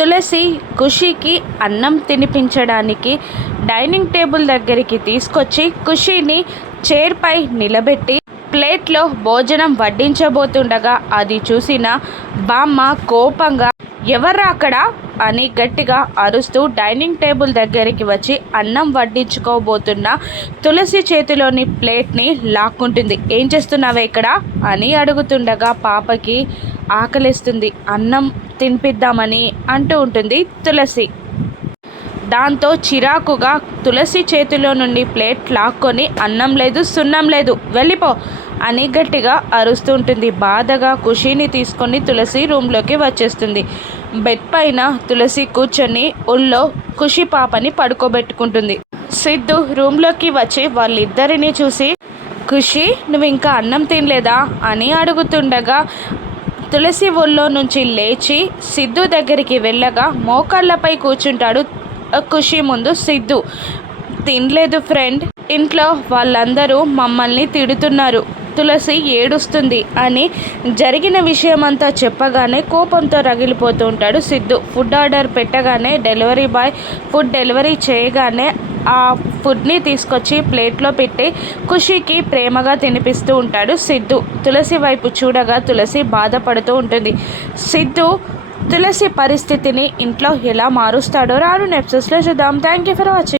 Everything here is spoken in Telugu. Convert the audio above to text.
తులసి ఖుషీకి అన్నం తినిపించడానికి డైనింగ్ టేబుల్ దగ్గరికి తీసుకొచ్చి ఖుషీని చైర్పై నిలబెట్టి ప్లేట్లో భోజనం వడ్డించబోతుండగా అది చూసిన బామ్మ కోపంగా ఎవర్రా అక్కడ? అని గట్టిగా అరుస్తూ డైనింగ్ టేబుల్ దగ్గరికి వచ్చి అన్నం వడ్డించుకోబోతున్న తులసి చేతిలోని ప్లేట్ని లాక్కుంటుంది. ఏం చేస్తున్నావే ఇక్కడ? అని అడుగుతుండగా పాపకి ఆకలిస్తుంది. అన్నం తినిపిద్దామని అంటూ ఉంటుంది తులసి. దాంతో చిరాకుగా తులసి చేతిలో నుండి ప్లేట్ లాక్కొని అన్నం లేదు సున్నం లేదు వెళ్ళిపో అని గట్టిగా అరుస్తూ ఉంటుంది బాధగా ఖుషీని తీసుకొని తులసి రూమ్లోకి వచ్చేస్తుంది. బెడ్ పైన తులసి కూర్చొని ఒళ్ళో ఖుషి పాపని పడుకోబెట్టుకుంటుంది. సిద్ధు రూమ్లోకి వచ్చి వాళ్ళిద్దరిని చూసి ఖుషి నువ్వు ఇంకా అన్నం తినలేదా? అని అడుగుతుండగా తులసి ఒళ్ళో నుంచి లేచి సిద్ధు దగ్గరికి వెళ్ళగా మోకాళ్ళపై కూర్చుంటాడు ఖుషి ముందు సిద్ధు. తినలేదు ఫ్రెండ్ ఇంట్లో వాళ్ళందరూ మమ్మల్ని తిడుతున్నారు. తులసి ఏడుస్తుంది అని జరిగిన విషయమంతా చెప్పగానే కోపంతో రగిలిపోతూ ఉంటాడు సిద్ధు. ఫుడ్ ఆర్డర్ పెట్టగానే డెలివరీ బాయ్ ఫుడ్ డెలివరీ చేయగానే ఆ ఫుడ్ని తీసుకొచ్చి ప్లేట్లో పెట్టి ఖుషికి ప్రేమగా తినిపిస్తూ ఉంటాడు సిద్ధు. తులసి వైపు చూడగా తులసి బాధపడుతూ ఉంటుంది. సిద్ధు తులసి పరిస్థితిని ఇంట్లో ఎలా మారుస్తాడో రాను నెప్సెస్లో చూద్దాం. Thank you for watching